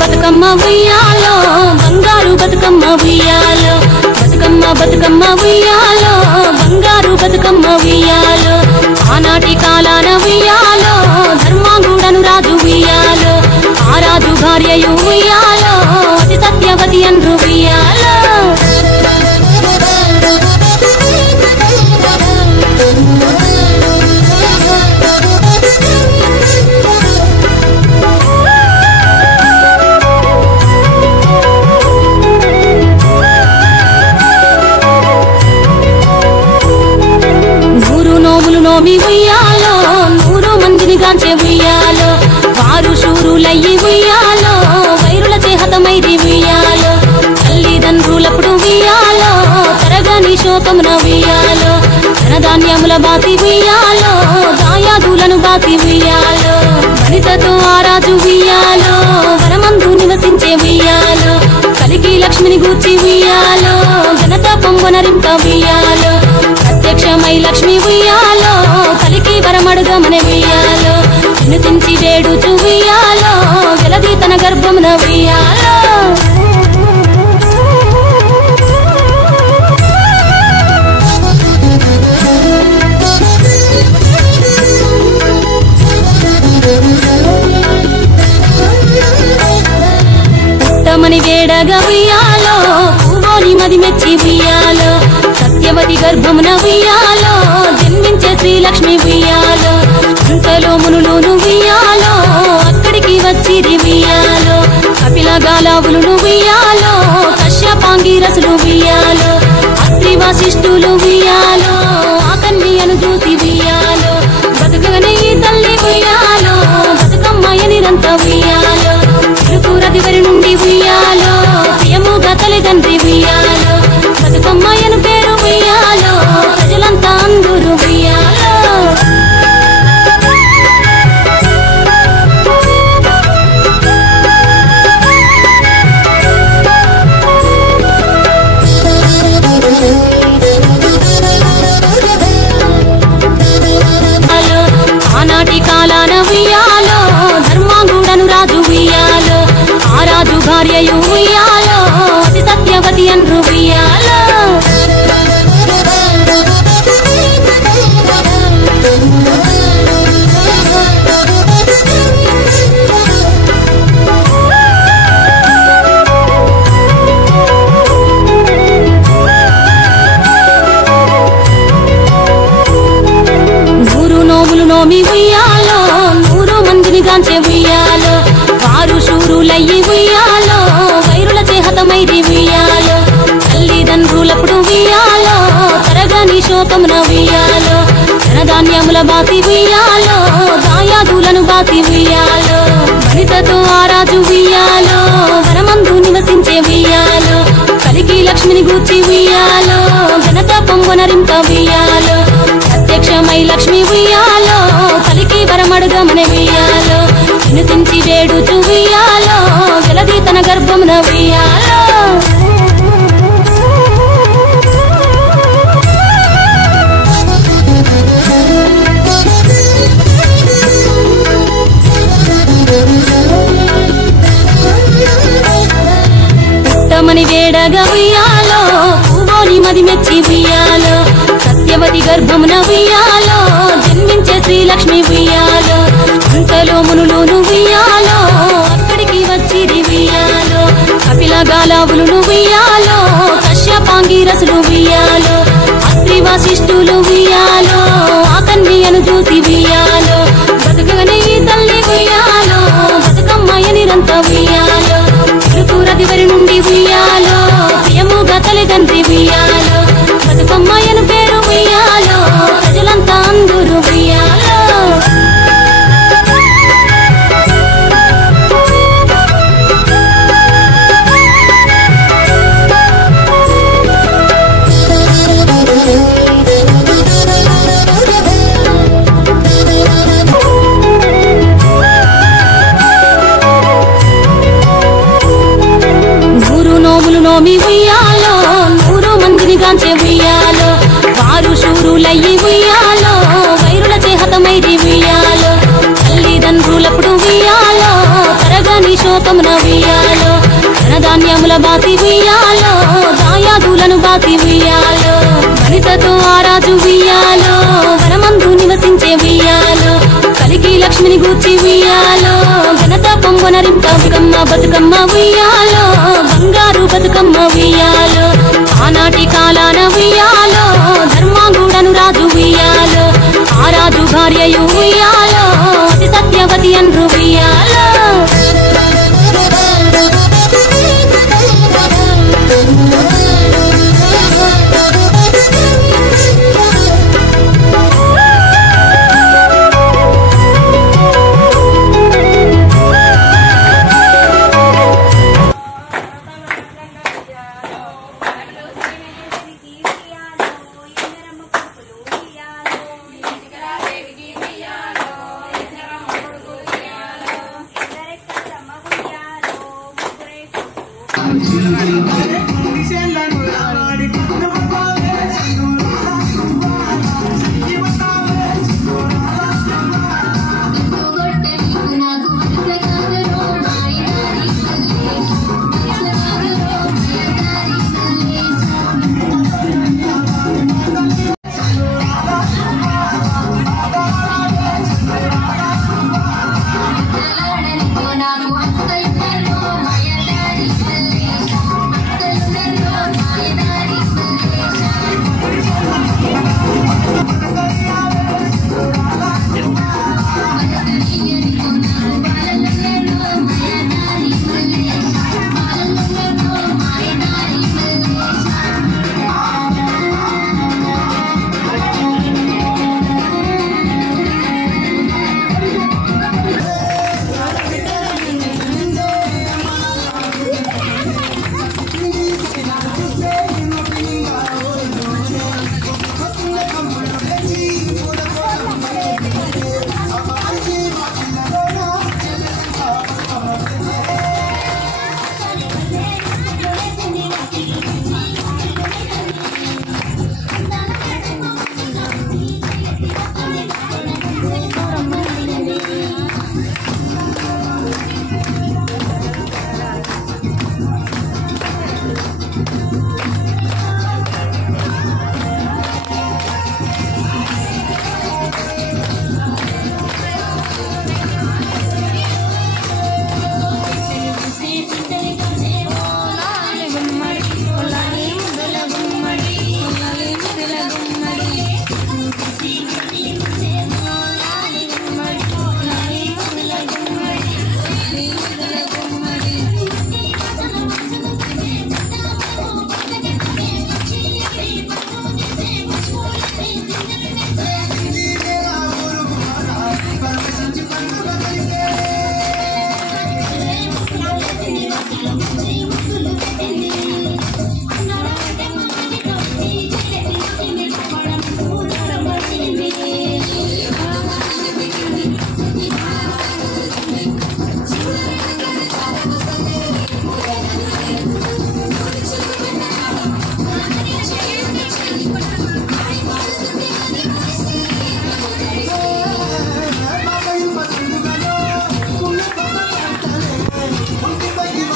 బతుకమ్మ ఉయ్యాలో బంగారు బతుకమ్మ ఉయ్యాలో బతుకమ్మ బతుకమ్మ ఉయ్యాలో బంగారు బతుకమ్మ ఉయ్యాలో ఆనాటి కాలాన ఉయ్యాలో ధర్మాంగుడను రాజు ఉయ్యాలో ఆ రాజు భార్యయు ఉయ్యాలో అతి సత్యవతి అండ్రు ఉయ్యాలో నోమి ఉయ్యాలో 100 మందిని గాంచే ఉయ్యాలో వారు శూరులయ్యి ఉయ్యాలో వైరుల చేహతమైది ఉయ్యాలో తల్లిదండ్రులప్పుడు ఉయ్యాలో తరగని శోకమున ఉయ్యాలో ధనధాన్యముల బాసి ఉయ్యాలో దాయాదులను బాసి ఉయ్యాలో వనితతో ఆ రాజు ఉయ్యాలో వనమందు నివసించే ఉయ్యాలో కలికి లక్ష్మిని గూర్చి ఉయ్యాలో ఘనత పొంగనరింప ఉయ్యాలో ప్రత్యక్షమై లక్ష్మి ఉయ్యాలో కలికి వరమడుగమనే ఉయ్యాలో వినుతించి వేడుచు ఉయ్యాలో వెలది తన గర్భమున ఉయ్యాలో పుట్టమని వేడగా ఉయ్యాలో పూవోని మది మెచ్చి ఉయ్యాలో సత్యవతి గర్భమున ఉయ్యాలో జన్మించే శ్రీలక్ష్మి ఉయ్యాలో అంతలో మునులు ఉయ్యాలో అక్కడికి వచ్చి ఉయ్యాలో కపిల గాలావులు ఉయ్యాలో కశ్యపాంగిరసులు ఉయ్యాలో అత్రి వశిష్ఠులు ఉయ్యాలో ఆ కన్యను చూసి ఉయ్యాలో బతుకగనే ఈ తల్లి ఉయ్యాలో బతుకమ్మయ్య నిరంత ఉయ్యాలో తిరుకురదివరి నుండి ఉయ్యాలో ప్రియముగా తల్లిదండ్రి ఉయ్యాలో బతుకమ్మయ్యను పేరు ఉయ్యాలో ప్రజలంతా అందరూ ఉయ్యాలో ఆనాటి కాలాన ఉయ్యాలో ధర్మాంగుడను రాజు ఉయ్యాలో ఆ రాజు భార్యయు ఉయ్యాలో అతి సత్యవతి అండ్రు ఉయ్యాలో నోమి ఉయ్యాలో 100 మందిని గాంచే ఉయ్యాలో వారు శూరులయ్యి ఉయ్యాలో వైరుల చేహతమైది ఉయ్యాలో తల్లిదండ్రులప్పుడు ఉయ్యాలో తరగని శోకమున ఉయ్యాలో ధనధాన్యముల బాసి ఉయ్యాలో దాయాదులను బాసి ఉయ్యాలో వనితతో ఆ రాజు ఉయ్యాలో వనమందు నివసించే ఉయ్యాలో కలికి లక్ష్మిని గూర్చి ఉయ్యాలో ఘనత పొంగనరింప ఉయ్యాలో ప్రత్యక్షమై లక్ష్మి ఉయ్యాలో కలికి వరమడుగమనే ఉయ్యాలో వినుతించి వేడుచు ఉయ్యాలో వెలది తన గర్భమున ఉయ్యాలో పుట్టమని వేడగా ఉయ్యాలో పూవోని మది మెచ్చి ఉయ్యాలో సత్యవతి గర్భమున ఉయ్యాలో జన్మించే శ్రీలక్ష్మి ఉయ్యాలో అంతలో మునులు ఉయ్యాలో అక్కడికి వచ్చి ఉయ్యాలో కపిల గాలావులు ఉయ్యాలో కశ్యపాంగిరసులు ఉయ్యాలో అత్రి వశిష్ఠులు ఉయ్యాలో ఆ కన్యను చూసి ఉయ్యాలో బతుకగనే ఈ తల్లి ఉయ్యాలో బతుకమ్మయ్య నిరంత ఉయ్యాలో తిరుకురదివరి నుండి ఉయ్యాలో ప్రియముగా తల్లిదండ్రి ఉయ్యాలో బతుకమ్మయ్యను పేరు ఉయ్యాలో ప్రజలంతా అందరూ ఉయ్యాలో లోకమున ఉయ్యాలో ధనధాన్యముల బాసి ఉయ్యాలో దాయాదులను బాసి ఉయ్యాలో వనితతో ఆరాజు ఉయ్యాలో వనమందు నివసించే ఉయ్యాలో కలిగి లక్ష్మిని గూర్చి ఉయ్యాలో ఘనత పొంగొనరింప బతుకమ్మ ఉయ్యాలో బంగారు బతుకమ్మ ఉయ్యాలో ఆనాటి కాలాన